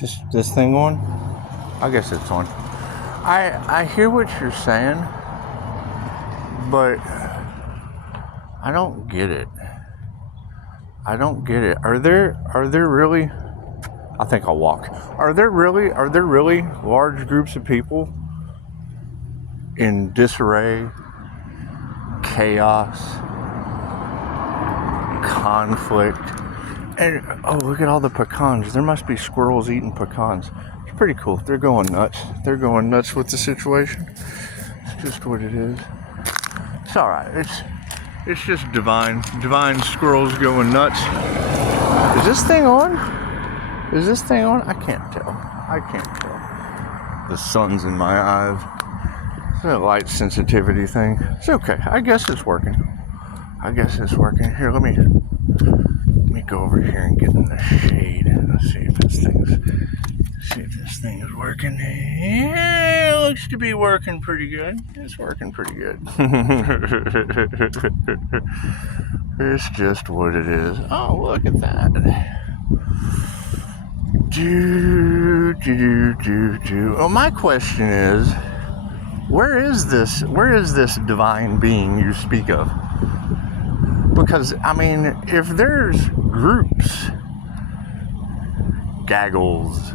Is this thing on? I guess it's on. I hear what you're saying, but I don't get it. I don't get it. Are there really, I think I'll walk. Are there really large groups of people in disarray, chaos, conflict? And oh, look at all the pecans. There must be squirrels eating pecans. It's pretty cool. They're going nuts. They're going nuts with the situation. It's just what it is. It's all right. It's just divine squirrels going nuts. Is this thing on? I can't tell. The sun's in my eyes. It's a light sensitivity thing. It's okay. I guess it's working. Here, let me go over here and get in the shade and see if this thing is working. Yeah, it looks to be working pretty good. It's working pretty good. It's just what it is. Oh, look at that. Well, my question is, where is this divine being you speak of? Because, I mean, if there's groups, gaggles,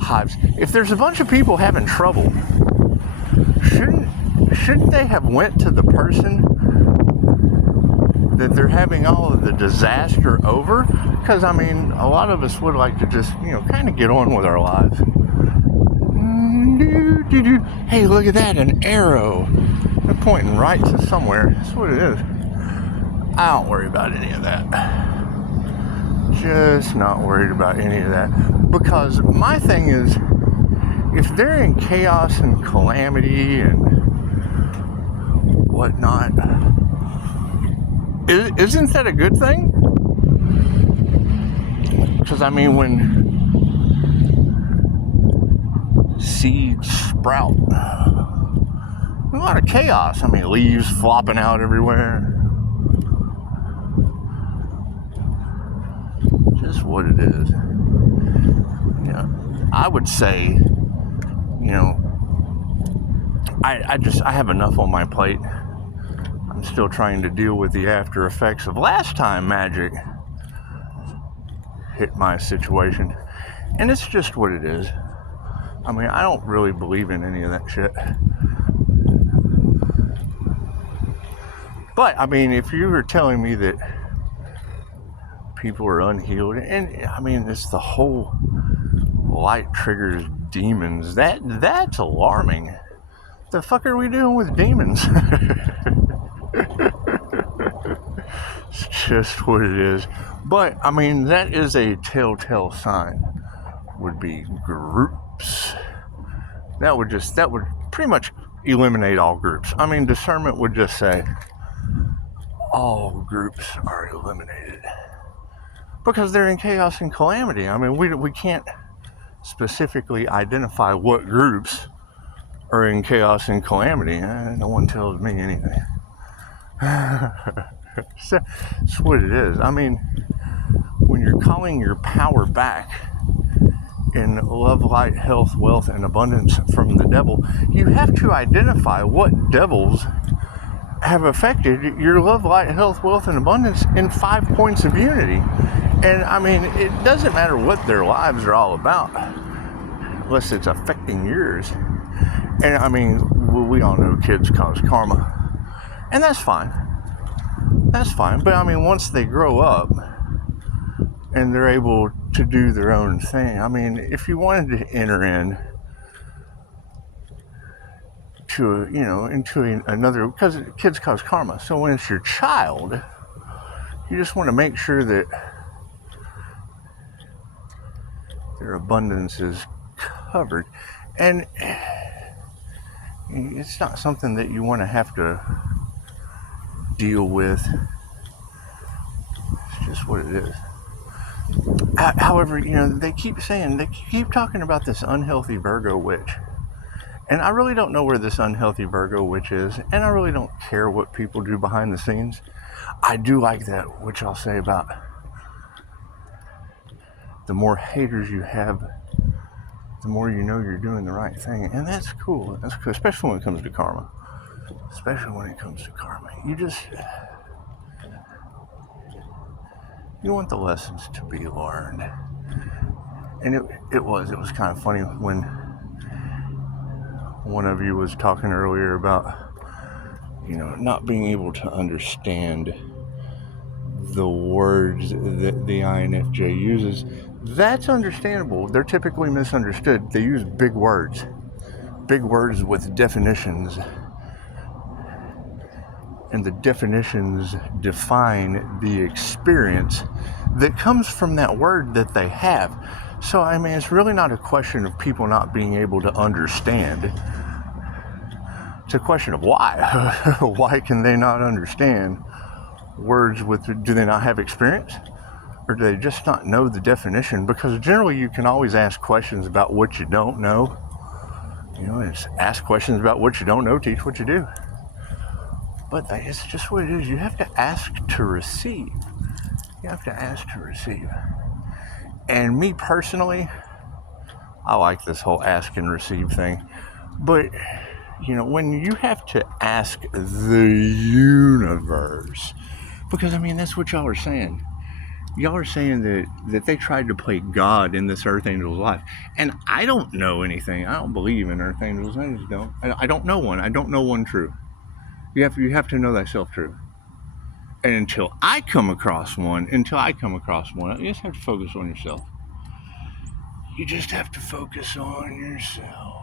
hives, if there's a bunch of people having trouble, shouldn't they have went to the person that they're having all of the disaster over? Because, I mean, a lot of us would like to just, kind of get on with our lives. Hey, look at that, an arrow. They're pointing right to somewhere. That's what it is. I don't worry about any of that. Just not worried about any of that. Because my thing is, if they're in chaos and calamity and whatnot, isn't that a good thing? Because, I mean, when seeds sprout, a lot of chaos. I mean, leaves flopping out everywhere. Just what it is. I would say, I have enough on my plate. I'm still trying to deal with the after effects of last time magic hit my situation. And it's just what it is. I mean, I don't really believe in any of that shit. But, I mean, if you were telling me that people are unhealed, and, I mean, it's the whole light triggers demons, that's alarming. The fuck are we doing with demons? It's just what it is. But, I mean, that is a telltale sign, would be groups. That would pretty much eliminate all groups. I mean, discernment would just say all groups are eliminated because they're in chaos and calamity. I mean, we can't specifically identify what groups are in chaos and calamity. No one tells me anything. So, that's what it is. I mean, when you're calling your power back in love, light, health, wealth, and abundance from the devil, you have to identify what devils have affected your love, light, health, wealth, and abundance in 5 points of unity. And I mean, it doesn't matter what their lives are all about, unless it's affecting yours. And I mean, we all know kids cause karma, and that's fine. But I mean, once they grow up and they're able to do their own thing, I mean, if you wanted to enter in to into another, because kids cause karma, so when it's your child, you just want to make sure that their abundance is covered. And it's not something that you want to have to deal with. It's just what it is. However, they keep talking about this unhealthy Virgo witch. And I really don't know where this unhealthy Virgo witch is, and I really don't care what people do behind the scenes. I do like that, which I'll say about the more haters you have, the more you know you're doing the right thing. And that's cool. That's cool, especially when it comes to karma. Especially when it comes to karma. You want the lessons to be learned. And it was kind of funny when one of you was talking earlier about, not being able to understand the words that the INFJ uses. That's understandable. They're typically misunderstood. They use big words with definitions, and the definitions define the experience that comes from that word that they have. So, it's really not a question of people not being able to understand. It's a question of why. Why can they not understand words do they not have experience? Or do they just not know the definition? Because generally you can always ask questions about what you don't know. Just ask questions about what you don't know, teach what you do. But it's just what it is. You have to ask to receive. You have to ask to receive. And me personally, I like this whole ask and receive thing. But, when you have to ask the universe, because, that's what y'all are saying. Y'all are saying that they tried to play God in this Earth Angel's life. And I don't know anything. I don't believe in Earth Angels. I just don't. I don't know one. I don't know one true. You have to know thyself true. And until I come across one, you just have to focus on yourself. You just have to focus on yourself.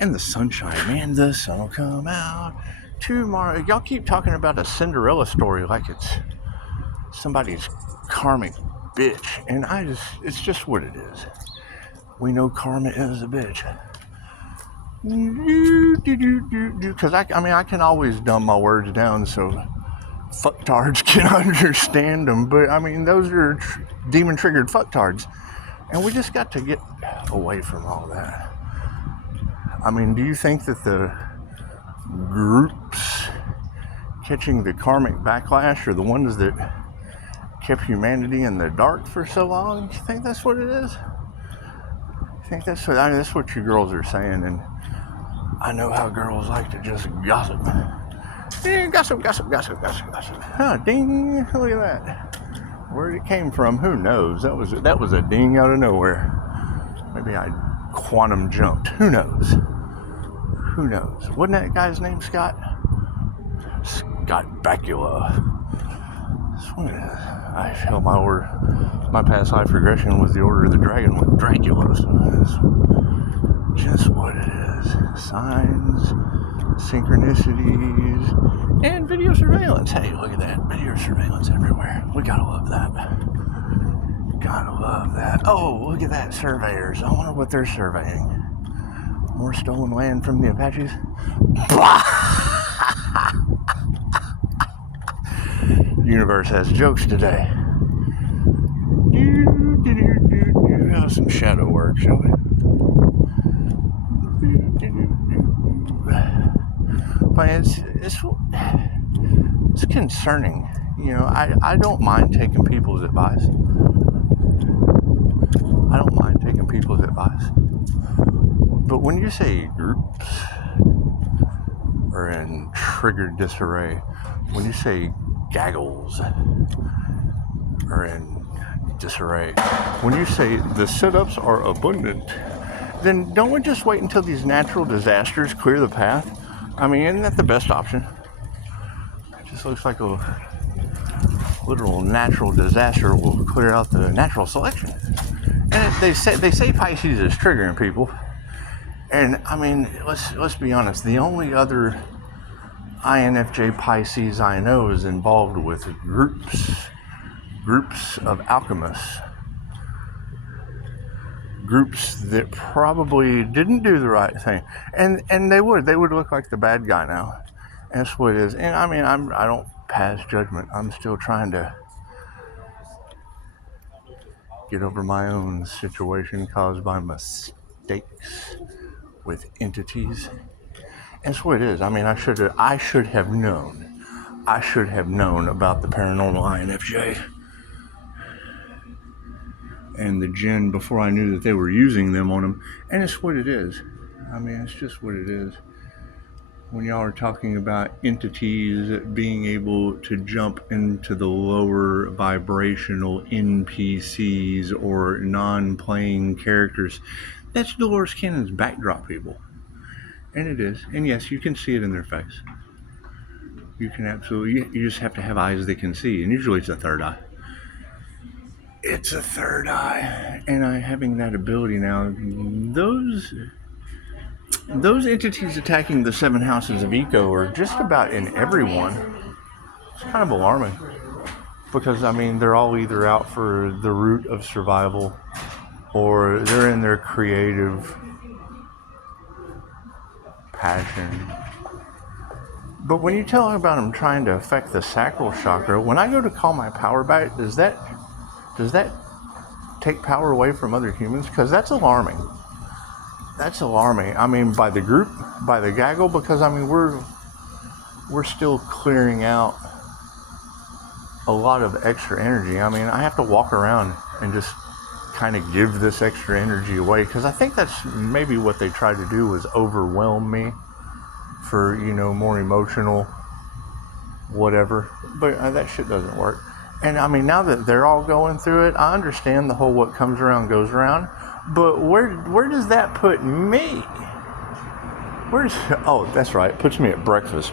And the sunshine, man, the sun will come out tomorrow. Y'all keep talking about a Cinderella story like it's somebody's karmic bitch. And it's just what it is. We know karma is a bitch. Because I can always dumb my words down so fucktards can understand them. But those are demon triggered fucktards. And we just got to get away from all that. Do you think that the groups catching the karmic backlash are the ones that kept humanity in the dark for so long? Do you think that's what it is? I think that's what you girls are saying, and I know how girls like to just gossip. Yeah, gossip. Huh, ding, look at that. Where it came from, who knows? That was a ding out of nowhere. Maybe I quantum jumped. Who knows? Wasn't that guy's name Scott? Scott Bakula. I held my past life regression was the Order of the Dragon with Dracula. So that's just what it is. Signs, synchronicities, and video surveillance. Hey, look at that. Video surveillance everywhere. We gotta love that. Oh, look at that. Surveyors. I wonder what they're surveying. More stolen land from the Apaches? Universe has jokes today. Have some shadow work, shall we? But it's concerning. I don't mind taking people's advice. But when you say groups are in triggered disarray, when you say gaggles are in disarray, when you say the setups are abundant, then don't we just wait until these natural disasters clear the path? Isn't that the best option? It just looks like a literal natural disaster will clear out the natural selection. And they say Pisces is triggering people. And let's be honest, the only other INFJ Pisces I know is involved with groups of alchemists, groups that probably didn't do the right thing, and they would look like the bad guy now. And that's what it is. And I don't pass judgment. I'm still trying to get over my own situation caused by mistakes with entities. And that's what it is. I should have known about the paranormal INFJ. and the jinn before I knew that they were using them on them. And it's what it is. I mean, it's just what it is. When y'all are talking about entities being able to jump into the lower vibrational NPCs or non-playing characters, that's Dolores Cannon's backdrop, people. And it is. And yes, you can see it in their face. You can absolutely, you just have to have eyes that can see. And usually it's a third eye. It's a third eye. And having that ability now, those entities attacking the 7 houses of Eco are just about in everyone. It's kind of alarming. Because, I mean, they're all either out for the root of survival or they're in their creative passion. But when you tell about them trying to affect the sacral chakra, when I go to call my power back, does that take power away from other humans? Because that's alarming. That's alarming. I mean, by the group, by the gaggle, because I mean we're still clearing out a lot of extra energy. I mean, I have to walk around and just kind of give this extra energy away, because I think that's maybe what they tried to do, was overwhelm me for, you know, more emotional whatever. But that shit doesn't work. And I mean, now that they're all going through it, I understand the whole what comes around goes around. But where does that put me? Oh, that's right, it puts me at breakfast.